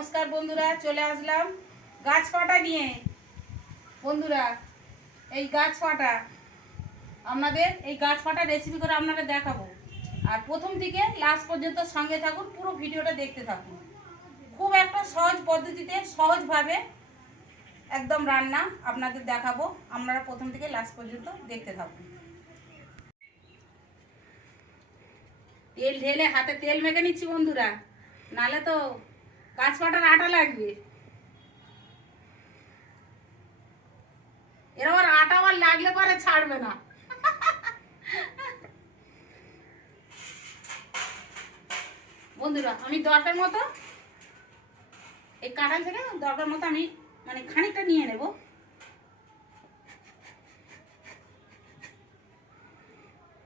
নমস্কার বন্ধুরা, চলে আসলাম গাছ পাটা নিয়ে। বন্ধুরা, এই গাছ পাটা আপনাদের এই গাছ পাটা রেসিপি করে আপনাদের দেখাবো। আর প্রথম থেকে লাস্ট পর্যন্ত সঙ্গে থাকুন, পুরো ভিডিওটা দেখতে থাকুন। খুব একটা সহজ পদ্ধতিতে সহজভাবে একদম রান্না আপনাদের দেখাবো। আপনারা প্রথম থেকে লাস্ট পর্যন্ত দেখতে থাকুন। তেল ঢেলে হাতে তেল মেখে নিচ্ছি বন্ধুরা, নালে তো গাছ পাটার আটা লাগবে। এরপর আটা আবার লাগলে পরে ছাড়বে না। বন্ধুরা, আমি দরকার মতো এই কাঁঠাল থেকে দরকার মতো আমি খানিকটা নিয়ে নেব।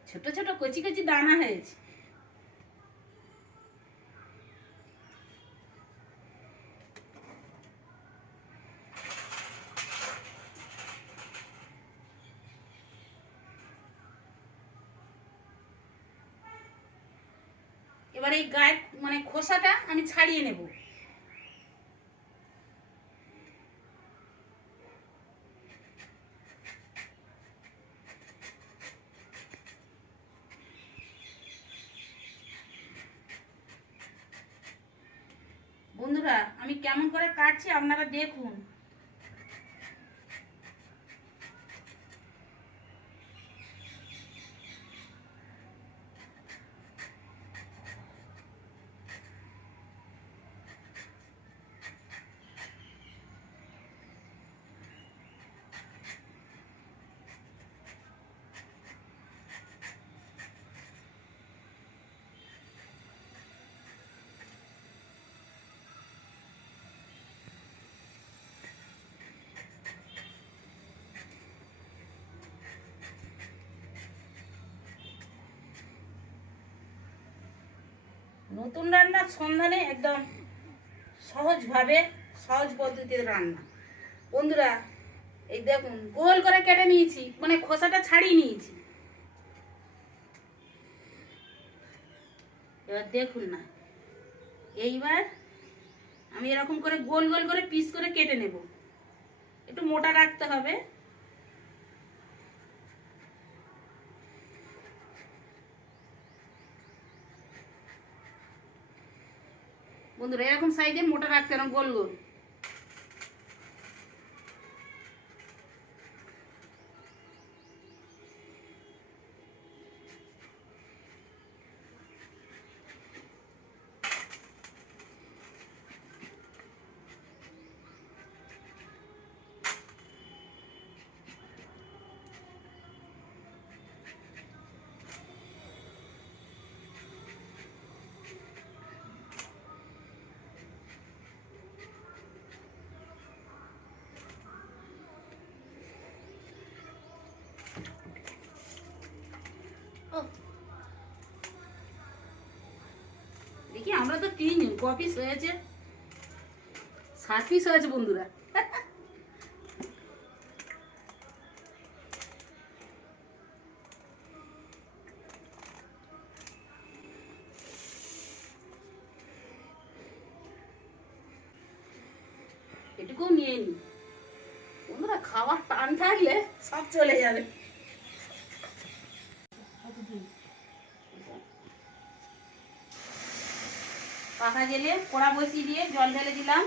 ছোট ছোট কচি কচি দানা হয়েছে। এবার এই গায়ে খোসাটা আমি ছাড়িয়ে নেব। বন্ধুরা, আমি কেমন করে কাটছি আপনারা দেখুন। নতুন রান্নার সন্ধানে একদম সহজভাবে সহজ পদ্ধতিতে রান্না। বন্ধুরা, এই দেখুন গোল করে কেটে নিয়েছি, খোসাটা ছাড়িয়ে নিয়েছি। এবার দেখুন না, এইবার আমি এরকম করে গোল গোল করে পিস করে কেটে নেব। একটু মোটা রাখতে হবে। বন্ধুরা, এরকম সাইজের মোটা রাখতে হবে, গোল গোল। দেখি, আমরা তো 3 পিস হয়েছে, 7 পিস হয়েছে বন্ধুরা। এটুকু নিয়ে নি বন্ধুরা, খাবার টান থাকলে সব চলে যাবে। পাখা জেলে কড়া বসিয়ে দিয়ে জল ঢেলে দিলাম।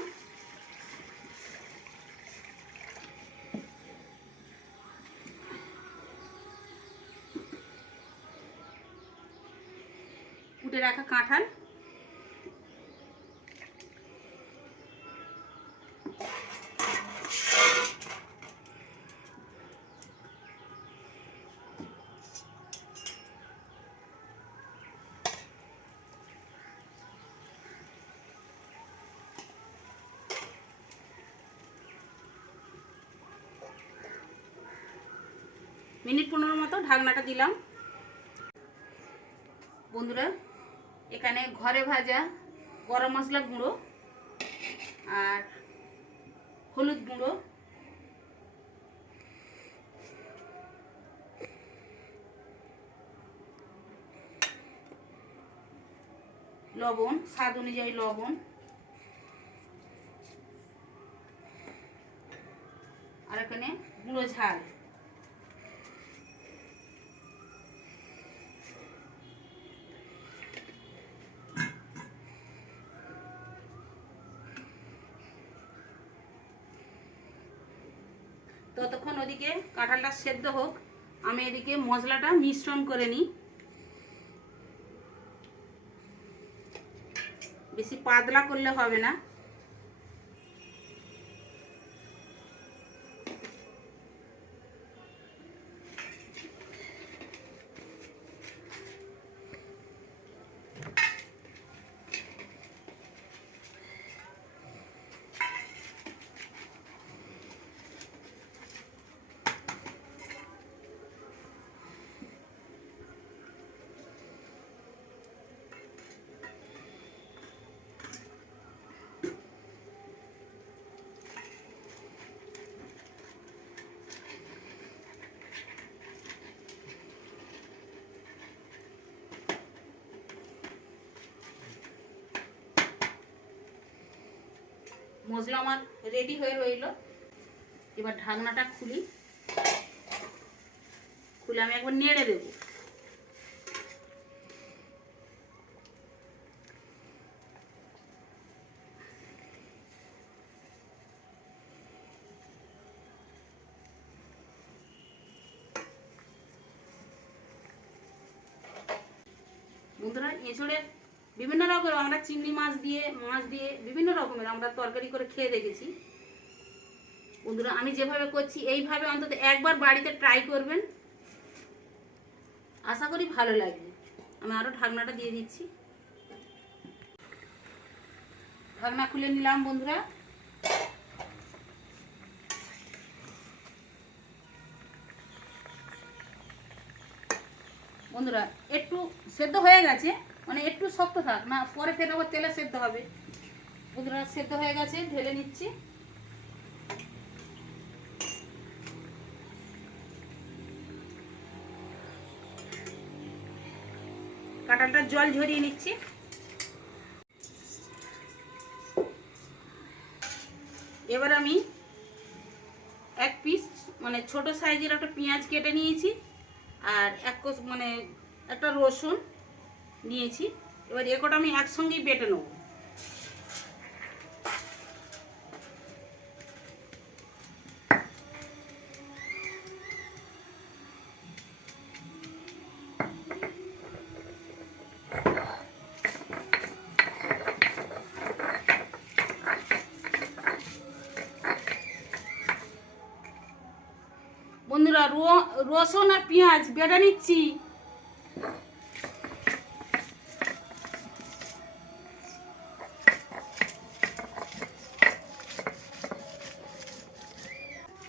কুটে রাখা কাঁঠাল, মিনিট 15 মতো ঢাকনাটা দিলাম। বন্ধুরা, এখানে ঘরে ভাজা গরম মশলা গুঁড়ো আর হলুদ গুঁড়ো, লবণ, স্বাদ অনুযায়ী লবণ, আর এখানে গুঁড়ো ঝাল। ততক্ষণ ওদিকে কাঁঠালটা সেদ্ধ হোক, আমি এদিকে মশলাটা মিশ্রণ করে নিই। বেশি পাতলা করলে হবে না। মশলা আমার রেডি হয়ে রইল। এবার ঢাকনাটা খুলে আমি একবার নেড়ে দেব। বন্ধুরা, এঁচড়ের বিভিন্ন রকমের আমরা চিংড়ি মাছ দিয়ে বিভিন্ন রকমের আমরা তরকারি করে খেয়ে দেখেছি। বন্ধুরা, আমি যেভাবে করছি এইভাবে অন্তত একবার বাড়িতে ট্রাই করবেন, আশা করি ভালো লাগবে। আমি আরও ঢাকনাটা দিয়ে দিচ্ছি। ঢাকনা খুলে নিলাম বন্ধুরা। বন্ধুরা, একটু সেদ্ধ হয়ে গেছে, মানে একটু শক্ত থাক না, পরে ফের আবার তেলে সেদ্ধ হবে। বন্ধুরা, সেদ্ধ হয়ে গেছে, ঢেলে নিচ্ছি। কাঁঠালটার জল ঝরিয়ে নিচ্ছি। এবার আমি এক পিস মানে ছোট সাইজের একটা পেঁয়াজ কেটে নিয়েছি, আর মানে একটা রসুন নিয়েছি। এবার একটা আমি একসঙ্গেই বেটে নেব। বন্ধুরা, রসুন আর পেঁয়াজ বেটে নিচ্ছি।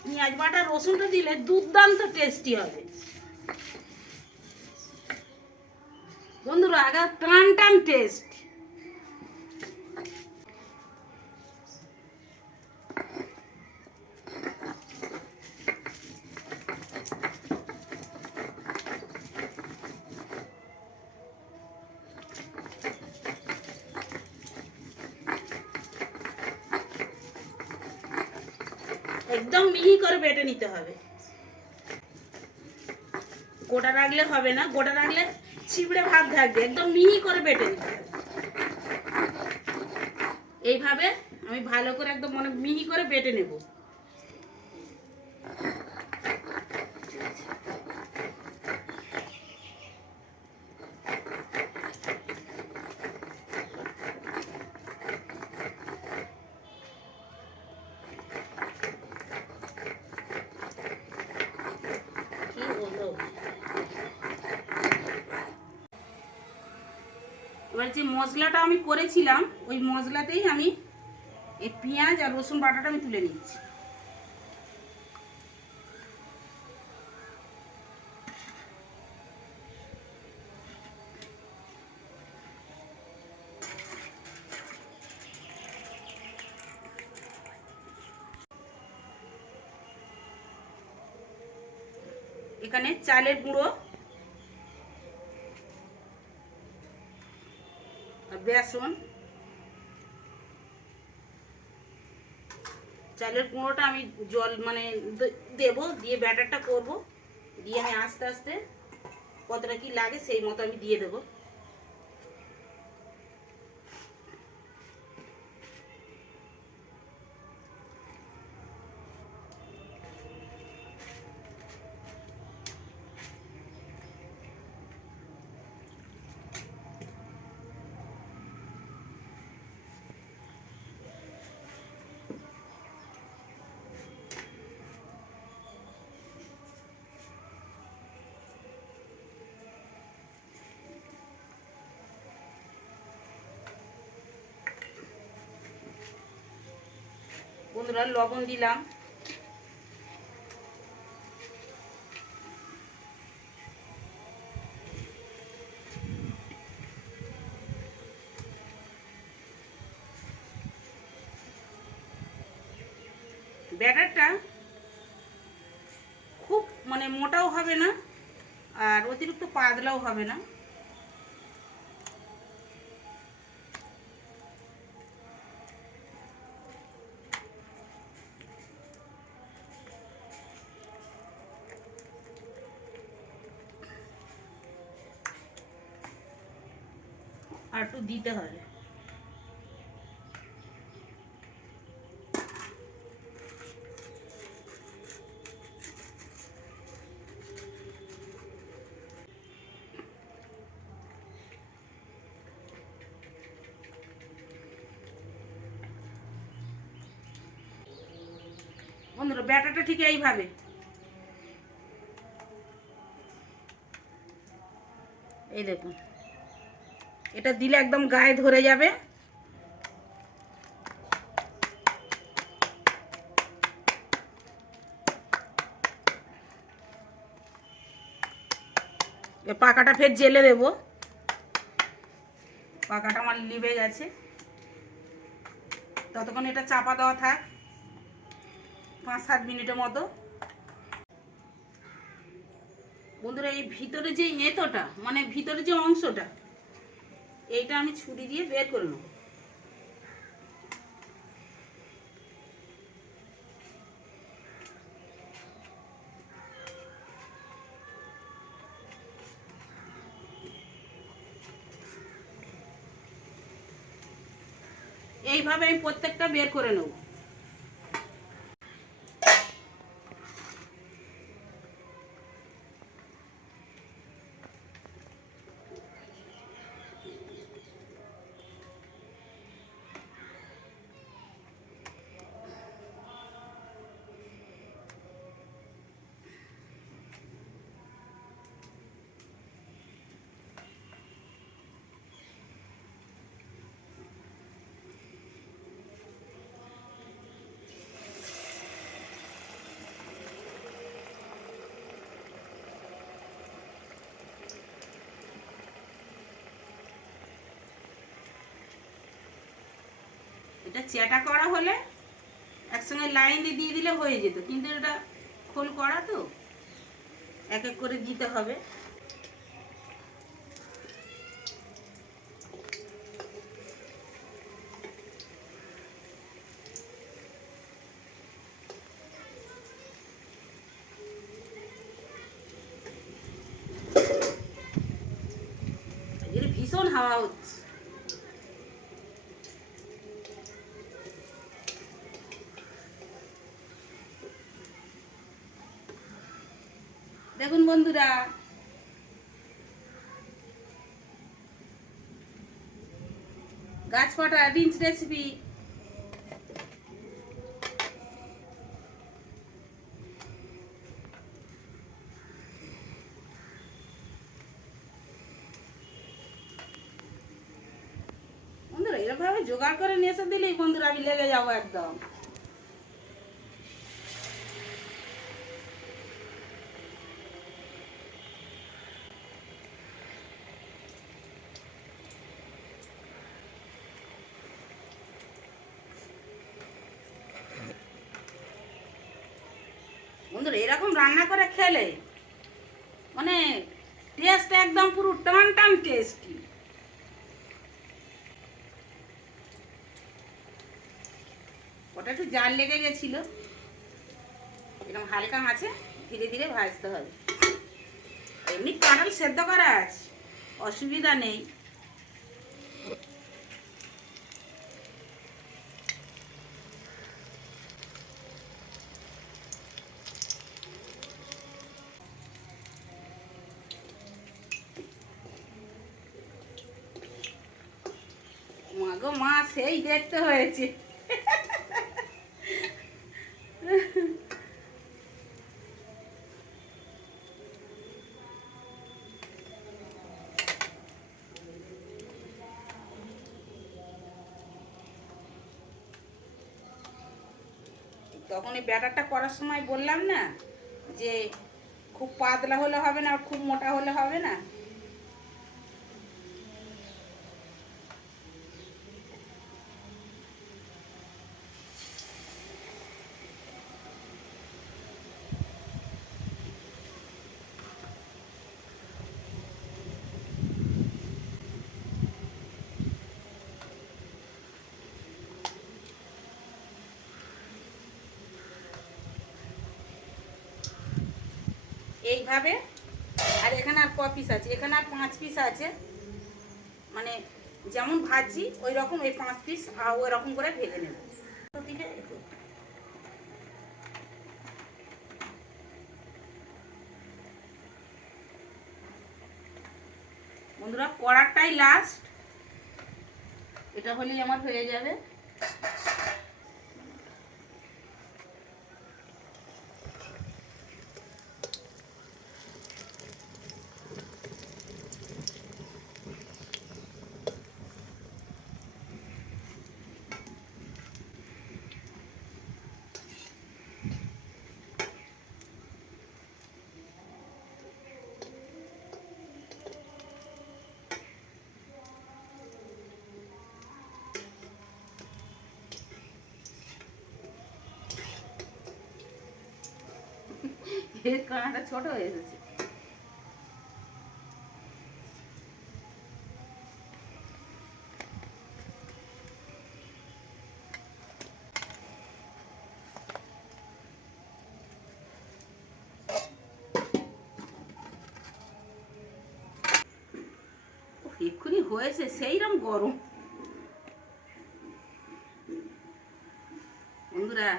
পেঁয়াজ বাটা রসুনটা দিলে দুর্দান্ত টেস্টি হবে। বন্ধুরা, আগে টান টান টেস্ট। একদম মিহি করে বেটে নিতে হবে। গোটা রাখলে হবে না, গোটা রাখলে ছিবড়ে ভাব থাকবে। একদম মিহি করে বেটে নিতে হবে। এইভাবে আমি ভালো করে একদম মানে মিহি করে বেটে নেব। এবার যে মশলাটা আমি করেছিলাম ওই মশলাতেই আমি এই পেঁয়াজ আর রসুন বাটাটা আমি তুলে নিচ্ছি। এখানে চালের গুঁড়ো আর বেসন চালের গুঁড়োটা আমি জল মানে দেবো, দিয়ে ব্যাটারটা করব, দিয়ে আমি আস্তে আস্তে কতটা কি লাগে সেই মতো আমি দিয়ে দেবো। বন্ধুরা লবণ দিলাম, ব্যাটারটা খুব মানে মোটাও হবে না আর অতিরিক্ত পাতলাও হবে না। আর একটু দিতে হবে। বন্ধুরা ব্যাটারটা ঠিক এইভাবে, এই দেখুন, এটা দিলে একদম গায়ে ধরে যাবে। পাকাটা ফের জেলে দেব, পাকাটা আমার লিবে গেছে। ততক্ষণ এটা চাপা দেওয়া থাক 5-7 মিনিটের মতো। বন্ধুরা এই ভিতরে যে এঁতোটা মানে ভিতরে যে অংশটা, এইটা আমি ছুরি দিয়ে বের করে নেব। এইভাবে আমি প্রত্যেকটা বের করে নেব। এটা চ্যাটা করা হলে একসঙ্গে লাইন দিয়ে দিলে হয়ে যেত, কিন্তু এটা খোল করা তো এক এক করে দিতে হবে। ভীষণ হাওয়া হচ্ছে। দেখুন বন্ধুরা, গাছ পাটা রিঞ্চ রেসিপি বন্ধুরা এরকমভাবে জোগাড় করে নিয়ে এসে দিলেই বন্ধুরা আমি লেগে যাবো একদম। বন্ধুরা এরকম রান্না করে খেলে মানে টেস্ট একদম পুরো টান টান টেস্টি। ওটা একটু জাল লেগে গেছিল, এরকম হালকা আঁচে ধীরে ধীরে ভাজতে হবে। এমনি কাঁঠাল সেদ্ধ করা আছে, অসুবিধা নেই। মা গো মা, সেই দেখতে হয়েছে। তখন এই ব্যাটারটা করার সময় বললাম না যে খুব পাতলা হলে হবে না, আর খুব মোটা হলে হবে না। এইভাবে, আর এখানে আর ক পিস আছে, এখানে আর 5 পিস আছে, মানে যেমন ভাজি ওই রকম এই 5 পিস ওই রকম করে ভেজে নেব। বন্ধুরা, কড়াটাই লাস্ট, এটা হলেই আমার হয়ে যাবে। এর কাঁটা ছোট হয়ে এসেছে। এক্ষুনি হয়েছে, সেইরকম গরম। বন্ধুরা,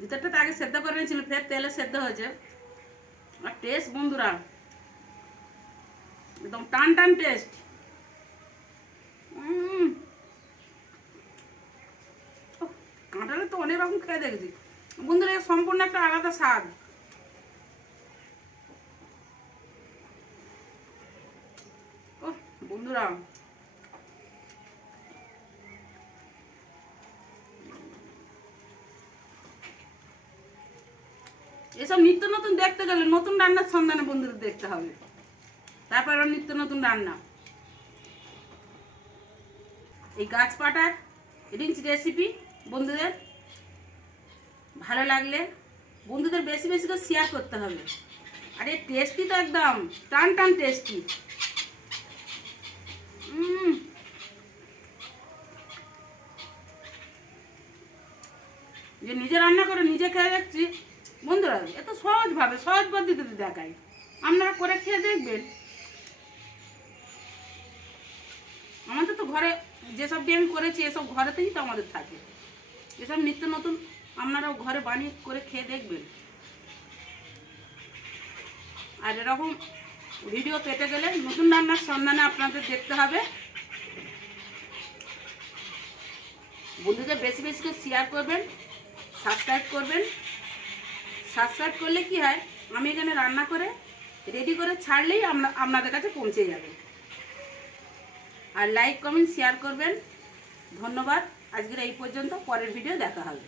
ভিতরটা তো আগে সেদ্ধ করে নিয়েছিল, ফের তেলে সেদ্ধ হয়েছে। আর টেস্ট বন্ধুরা একদম টান টান টেস্ট। কাঁঠালের তো অনেক রকম খেয়ে দেখেছি বন্ধুরা, সম্পূর্ণ একটা আলাদা স্বাদ। ও বন্ধুরা, এসব নিত্য নতুন দেখতে গেলে নতুন রান্নার সন্ধানে বন্ধুদের দেখতে হবে, তারপর আর নিত্য নতুন রান্না। এই গাছ পাটার রিঞ্চ রেসিপি বন্ধুদের ভালো লাগলে বন্ধুদের বেশি বেশি করে শেয়ার করতে হবে। আর এই টেস্টি তো একদম টান টান টেস্টি। যে নিজে রান্না করে নিজে খেয়ে দেখছি বন্ধুরা, এত সহজভাবে সহজ পদ্ধতিতে দেখাই, আপনারা করে খেয়ে দেখবেন। আমাদের তো ঘরে যেসব দিয়ে আমি করেছি এসব ঘরেতেই তো আমাদের থাকে, এসব নিত্য নতুন আপনারাও ঘরে বানিয়ে করে খেয়ে দেখবেন। আর এরকম ভিডিও পেতে গেলে নতুন রান্নার সন্ধানে আপনাদের দেখতে হবে। বন্ধুদের বেশি বেশি করে শেয়ার করবেন, সাবস্ক্রাইব করবেন। সাবস্ক্রাইব করলে কি হয়, আমি এখানে রান্না করে রেডি করে ছাড়লেই আপনাদের কাছে পৌঁছে যাবে। আর লাইক কমেন্ট শেয়ার করবেন। ধন্যবাদ। আজকের এই পর্যন্ত, পরের ভিডিও দেখা হবে।